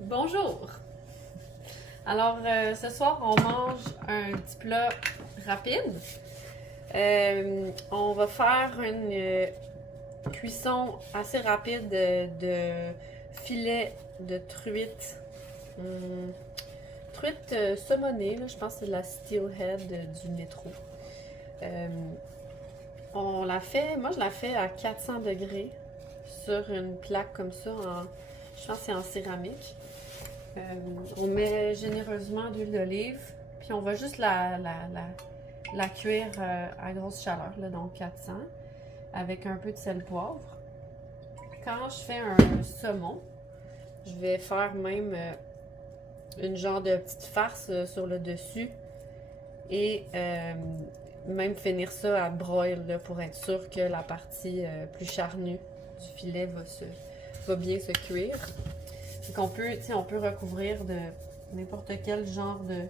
Bonjour! Alors, ce soir, on mange un petit plat rapide. On va faire une cuisson assez rapide de filet de truite. Truite saumonée, là, je pense que c'est de la steelhead du métro. On la fait, moi je la fais à 400 degrés sur une plaque comme ça, je pense que c'est en céramique. On met généreusement d'huile d'olive, puis on va juste la cuire à grosse chaleur, là, donc 400, avec un peu de sel poivre. Quand je fais un saumon, je vais faire même une genre de petite farce sur le dessus et même finir ça à broil là, pour être sûr que la partie plus charnue du filet va bien se cuire. Donc on peut recouvrir de n'importe quel genre de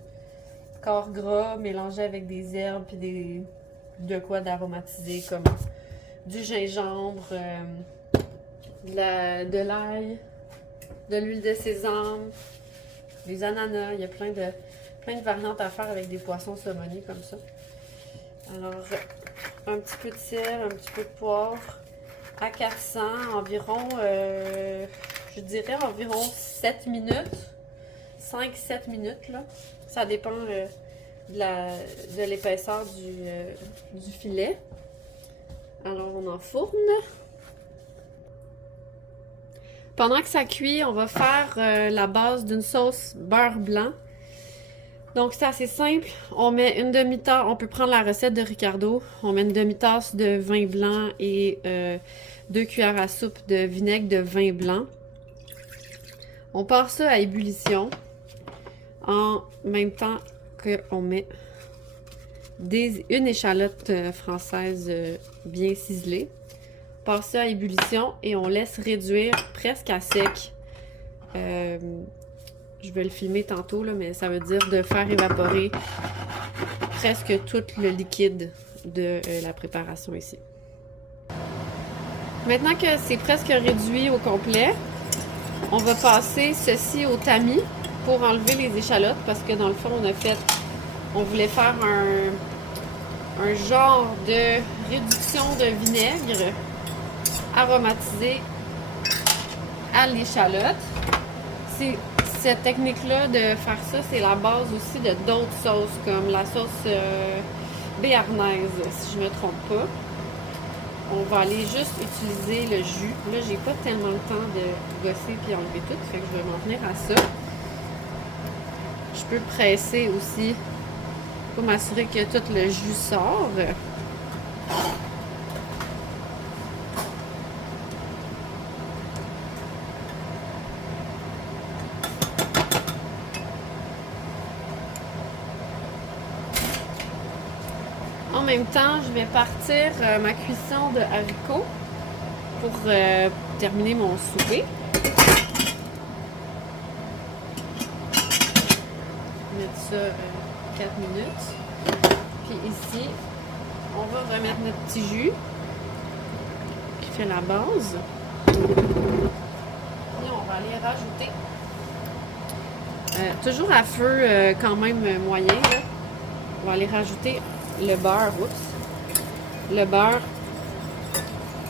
corps gras mélangé avec des herbes puis de quoi d'aromatiser comme du gingembre, de l'ail, de l'huile de sésame, des ananas. Il y a plein de variantes à faire avec des poissons saumoniers comme ça. Alors, un petit peu de sel, un petit peu de poivre à 400, environ, je dirais environ 7 minutes, 5-7 minutes, là. Ça dépend de l'épaisseur du filet. Alors, on enfourne. Pendant que ça cuit, on va faire la base d'une sauce beurre blanc. Donc, c'est assez simple. On met une demi-tasse, on peut prendre la recette de Ricardo. On met une demi-tasse de vin blanc et 2 cuillères à soupe de vinaigre de vin blanc. On passe ça à ébullition en même temps qu'on met une échalote française bien ciselée. On passe ça à ébullition et on laisse réduire presque à sec. Je vais le filmer tantôt, là, mais ça veut dire de faire évaporer presque tout le liquide de la préparation ici. Maintenant que c'est presque réduit au complet, on va passer ceci au tamis pour enlever les échalotes parce que dans le fond, on voulait faire un genre de réduction de vinaigre aromatisé à l'échalote. Cette technique-là de faire ça, c'est la base aussi de d'autres sauces, comme la sauce béarnaise, si je ne me trompe pas. On va aller juste utiliser le jus. Là, j'ai pas tellement le temps de gosser puis enlever tout, fait que je vais m'en venir à ça. Je peux presser aussi pour m'assurer que tout le jus sort. En même temps, je vais partir ma cuisson de haricots pour terminer mon souper. Mettre ça 4 minutes. Puis ici, on va remettre notre petit jus qui fait la base. Et on va aller rajouter, toujours à feu quand même moyen, là. On va aller rajouter le beurre, le beurre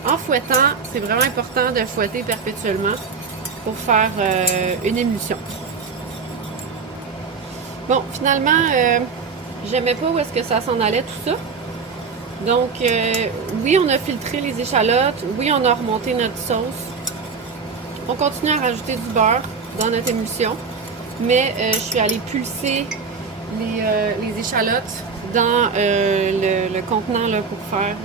en fouettant. C'est vraiment important de fouetter perpétuellement pour faire une émulsion. Bon, finalement, j'aimais pas où est-ce que ça s'en allait tout ça. Donc, oui, on a filtré les échalotes. Oui, on a remonté notre sauce. On continue à rajouter du beurre dans notre émulsion. Mais je suis allée pulser les échalotes dans le contenant là, pour faire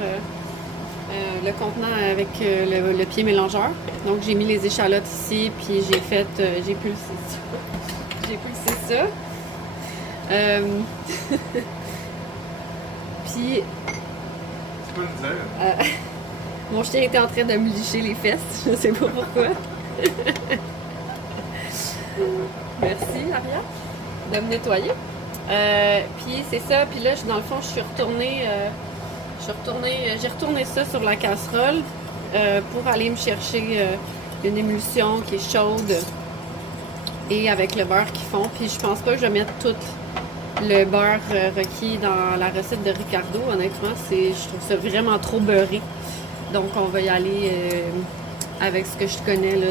le contenant avec le pied mélangeur. Donc j'ai mis les échalotes ici, puis j'ai pulsé ça. J'ai pulsé ça. Puis tu peux le dire. Mon chien était en train de me licher les fesses, je sais pas pourquoi. Merci Aria de me nettoyer. Puis c'est ça, puis là dans le fond j'ai retourné ça sur la casserole pour aller me chercher une émulsion qui est chaude et avec le beurre qu'ils font. Puis je pense pas que je vais mettre tout le beurre requis dans la recette de Ricardo. Honnêtement, je trouve ça vraiment trop beurré. Donc on va y aller avec ce que je connais là,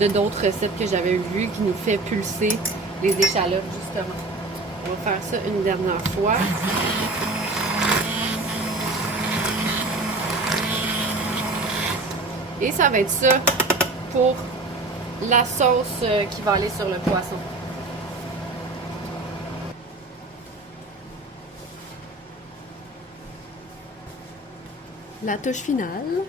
de d'autres recettes que j'avais vues qui nous fait pulser les échalotes justement. On va faire ça une dernière fois. Et ça va être ça pour la sauce qui va aller sur le poisson. La touche finale.